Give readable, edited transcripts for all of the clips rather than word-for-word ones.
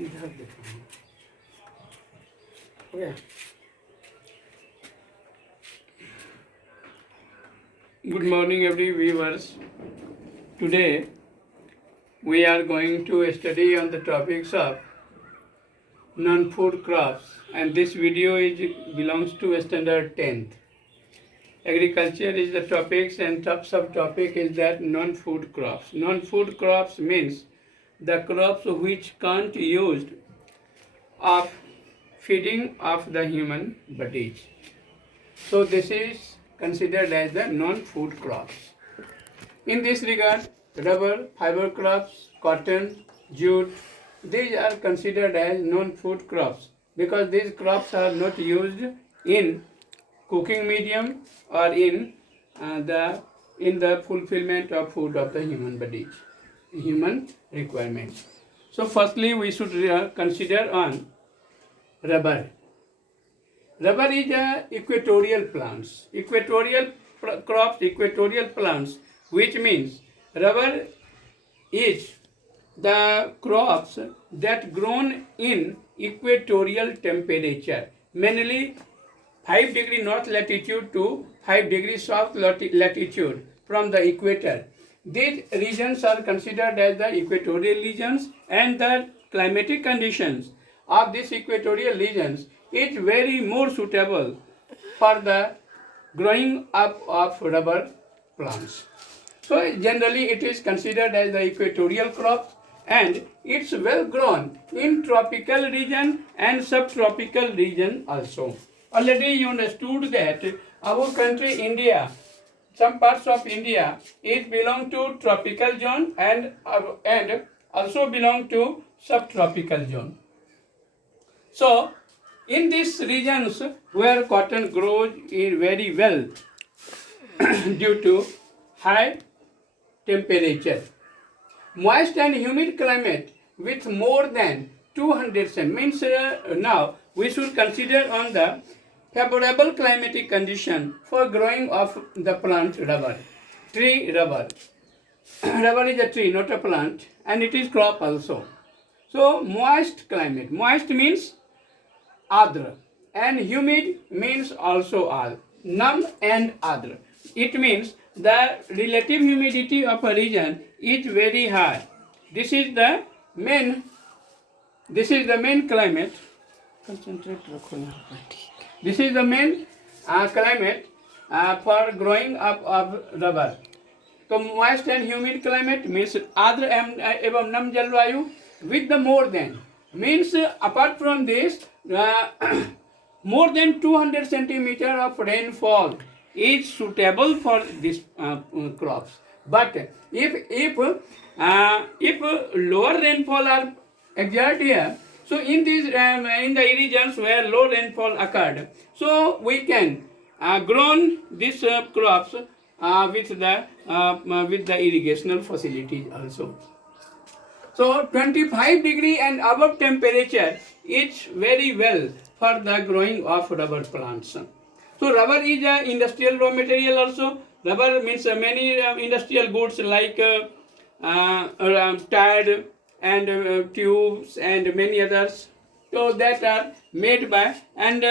इधर देखो. Okay. Good morning, every viewers. Today we are going to study on the topics of non-food crops, and this video belongs to standard 10th. Agriculture is the topics, and top subtopic is that non-food crops. Non-food crops means the crops which can't used of feeding of the human bodies. So this is considered as the non-food crops. In this regard, rubber, fiber crops, cotton, jute, these are considered as non-food crops because these crops are not used in cooking medium or in the fulfillment of food of the human bodies, human requirements. So firstly, we should consider on rubber. Rubber is equatorial plants. Equatorial crops, equatorial plants, which means rubber is the crops that grown in equatorial temperature, mainly 5 degree north latitude to 5 degrees south latitude from the equator. These regions are considered as the equatorial regions, and the climatic conditions of these equatorial regions is very more suitable for the growing up of rubber plants. So generally it is considered as the equatorial crops, and it's well grown in tropical region and subtropical region also. Already you understood that our country India, some parts of India, it belong to tropical zone and also belong to subtropical zone. So in these regions where cotton grows very well due to high temperature, moist and humid climate with more than 200 means now we should consider on the favorable climatic condition for growing of the plant rubber. Tree rubber. Rubber is a tree, not a plant, and it is crop also. So moist climate. Moist means adra, and humid means also al. Nam and adra. It means the relative humidity of a region is very high. This is the main climate. This is the main climate for growing up of rubber. So moist and humid climate means adra evam nam jalvayu with the more than means apart from this more than 200 centimeter of rainfall is suitable for these crops. But if lower rainfall are exerted here, so in these in the regions where low rainfall occurred, so we can grow these crops with the irrigational facilities also. So 25 degree and above temperature is very well for the growing of rubber plants. So rubber is an industrial raw material also. Rubber means many industrial goods like tire and tubes and many others. So that are made by and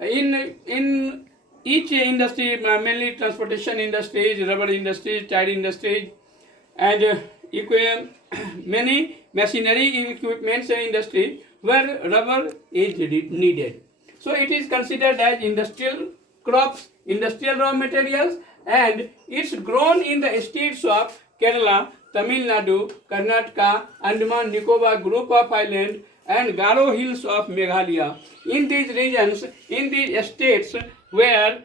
in each industry, mainly transportation industries, rubber industries, tire industries, and many machinery equipments industry where rubber is needed. So it is considered as industrial crops, industrial raw materials, and it's grown in the states of Kerala, Tamil Nadu, Karnataka, Andaman Nicobar group of islands, and Garo hills of Meghalaya. In these regions, in these states where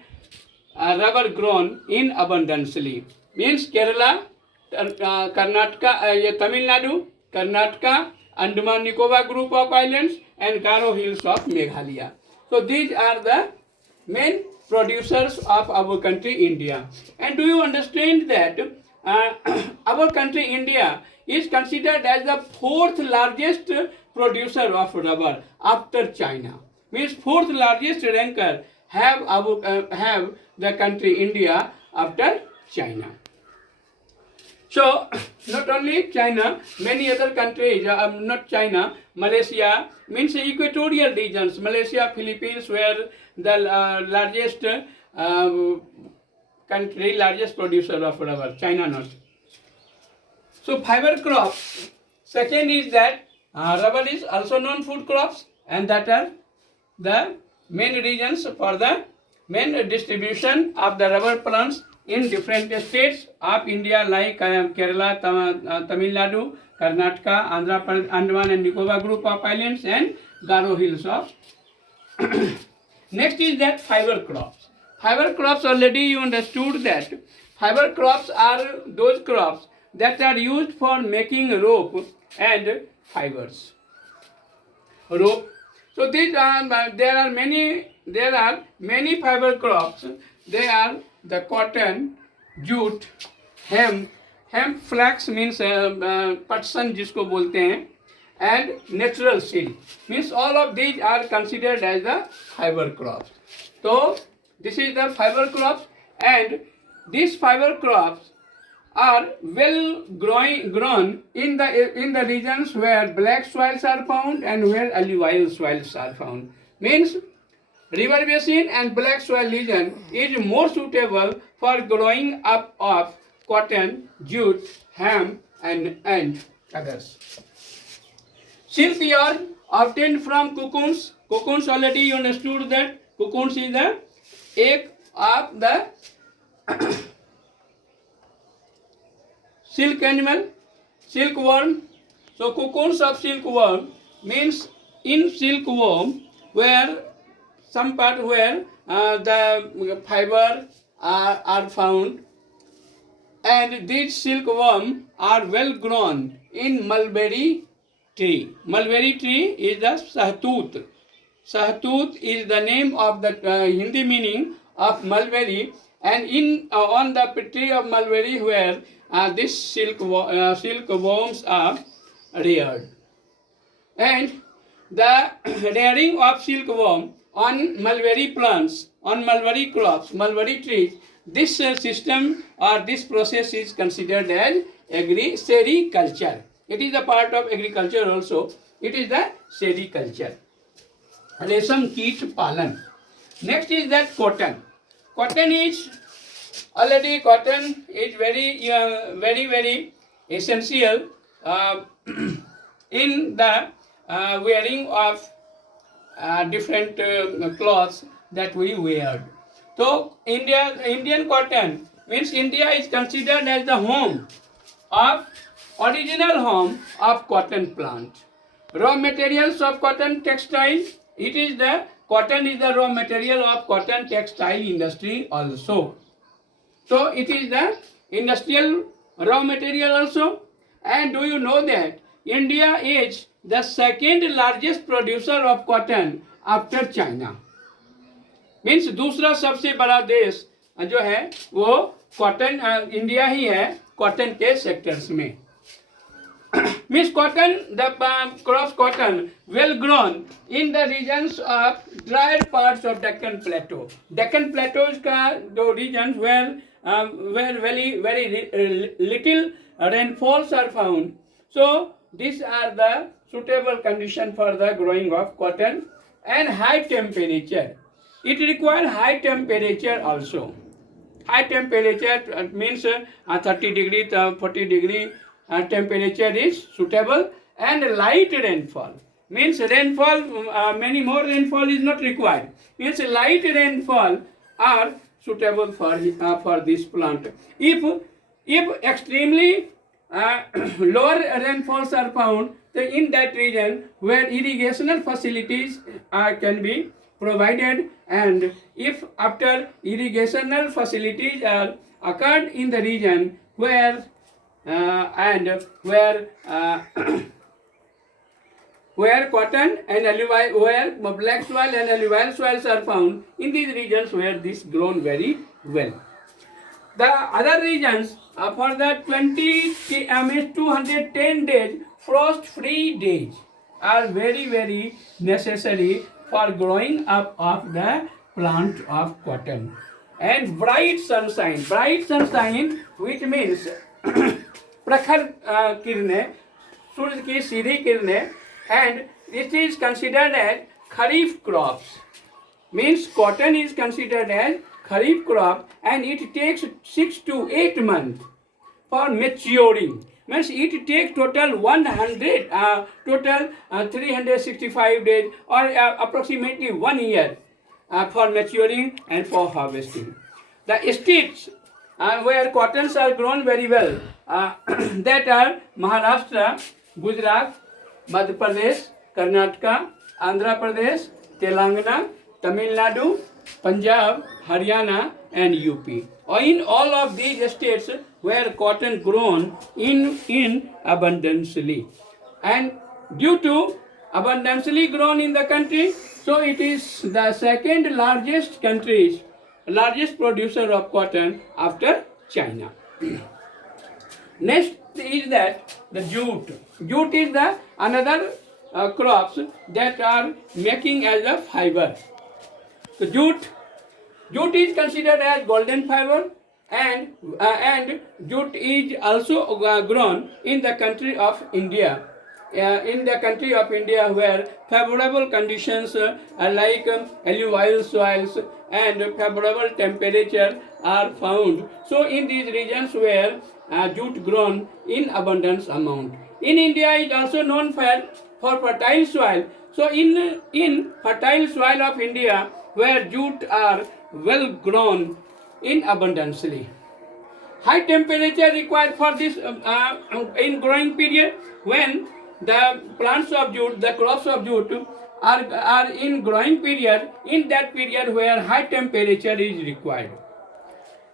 rubber grown in abundantly, means Kerala, Karnataka, Tamil Nadu, Karnataka, Andaman Nicobar group of islands, and Garo hills of Meghalaya. So these are the main producers of our country India. And do you understand that our country India is considered as the fourth largest producer of rubber after China? Means fourth largest ranker have the country India after China. So, not only China, many other countries, not China, Malaysia, means equatorial regions, Malaysia, Philippines, were the largest country, largest producer of rubber, China not. So, fiber crops, second is that rubber is also non-food crops, and that are the main regions for the main distribution of the rubber plants in different states of India like Kerala, Tamil Nadu, Karnataka, Andhra Pradesh, Andaman and Nicobar group of islands and Garo hills of. Next is that fiber crops. Fiber crops, already you understood that fiber crops are those crops that are used for making rope and fibers. Rope. So these there are many fiber crops. They are the cotton, jute, hemp. Hemp flax means पटसन जिसको बोलते हैं, and natural silk means all of these are considered as the fiber crops. So this is the fiber crops, and these fiber crops are well grown in the regions where black soils are found and where alluvial soils are found. Means river basin and black soil region is more suitable for growing up of cotton, jute, hemp and others. Silk yarn obtained from cocoons. Cocoons, already you understood that cocoons is the egg of the silk animal, silkworm. So cocoons of silkworm means in silkworm where some part where the fiber are found, and these silkworm are well grown in mulberry tree. Mulberry tree is the sahtut. Sahtut is the name of the Hindi meaning of mulberry, and in on the tree of mulberry where this silkworms are reared. And the rearing of silkworm on mulberry plants, on mulberry crops, mulberry trees, this system or this process is considered as sericulture. It is a part of agriculture also. It is the sericulture. Resam कीट पालन. Next is that cotton. Cotton is already very essential in the wearing of different clothes that we wear. So Indian cotton means India is considered as the original home of cotton plant. Raw materials of cotton textile. Cotton is the raw material of cotton textile industry also. So it is the industrial raw material also. And do you know that India is the second largest producer of cotton after China? Means दूसरा सबसे बड़ा देश जो है वो cotton India ही है cotton के sectors में. Means cotton, the crops cotton well grown in the regions of drier parts of Deccan Plateau. Deccan Plateaus का जो regions where very little rainfalls are found. So these are the suitable condition for the growing of cotton. And high temperature. It requires high temperature also. High temperature means 30 degree, 40 degree temperature is suitable, and light rainfall means rainfall, many more rainfall is not required. Means light rainfall are suitable for this plant. If extremely lower rainfalls are found, then in that region where irrigational facilities can be provided, and if after irrigational facilities are occurred in the region where where cotton and alluvial, where black soil and alluvial soils are found, in these regions where this grown very well. The other regions for the 210 days frost-free days are very necessary for growing up of the plant of cotton. And bright sunshine which means प्रखर किरणें, सूर्य की सीधी किरणें, and it is considered as kharif crops. Means cotton is considered as kharif crop and it takes 6 to 8 months for maturing. Means it takes total 365 days or approximately 1 year for maturing and for harvesting. The states where cottons are grown very well that are Maharashtra, Gujarat, Madhya Pradesh, Karnataka, Andhra Pradesh, Telangana, Tamil Nadu, Punjab, Haryana and UP. In all of these states where cotton grown in abundantly. And due to abundantly grown in the country, so it is the second largest producer of cotton after China. Next is that the jute. Jute is the another crops that are making as a fiber. So jute is considered as golden fiber, and jute is also grown in the country of India. In the country of India, where favorable conditions like alluvial soils and favorable temperature are found. So in these regions where jute grown in abundance amount. In India, it is also known for fertile soil. So in fertile soil of India, where jute are well grown in abundantly. High temperature required for this in growing period, when the plants of jute, the crops of jute are in growing period, in that period where high temperature is required.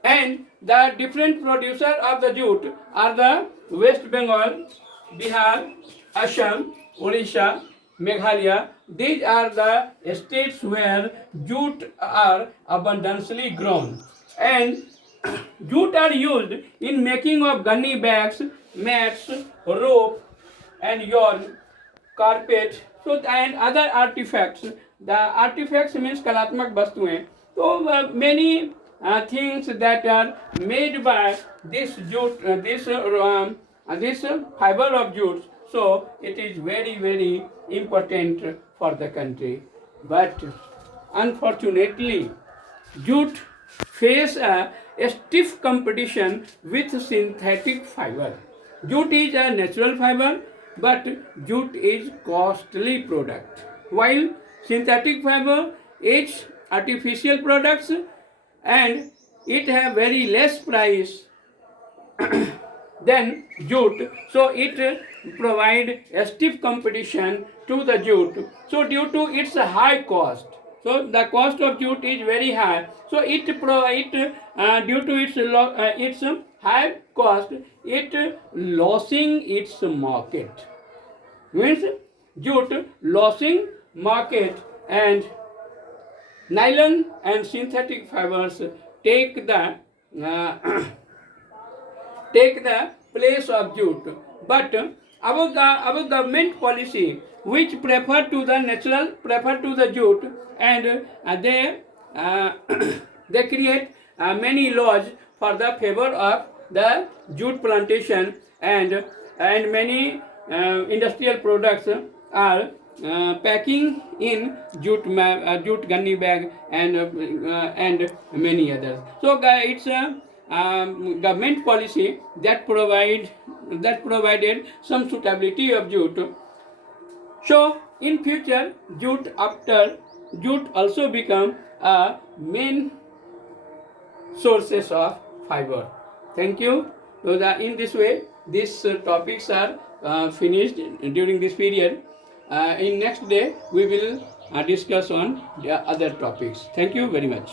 And the different producer of the jute are the West Bengal, Bihar, Assam, Odisha, Meghalaya. These are the states where jute are abundantly grown. And jute are used in making of gunny bags, mats, rope and yarn, carpet, so and other artifacts. The artifacts means kalatmak vastuएं. So many things that are made by this jute, this fiber of jute. So it is very, very important for the country. But unfortunately, jute face a stiff competition with synthetic fiber. Jute is a natural fiber, but jute is costly product, while synthetic fiber is artificial products and it have very less price than jute, so it provide a stiff competition to the jute. So due to its high cost, so the cost of jute is very high, so due to its high cost, it losing its market. Means jute losing market, and nylon and synthetic fibers take the take the place of jute. But our government policy, which prefer to the jute, and they create many laws for the favor of the jute plantation, and many industrial products are packing in jute gunny bag and many others. So it's a government policy that provided some suitability of jute. So in future, jute also become a main sources of fiber. Thank you. So in this way, these topics are finished during this period. In next day, we will discuss on the other topics. Thank you very much.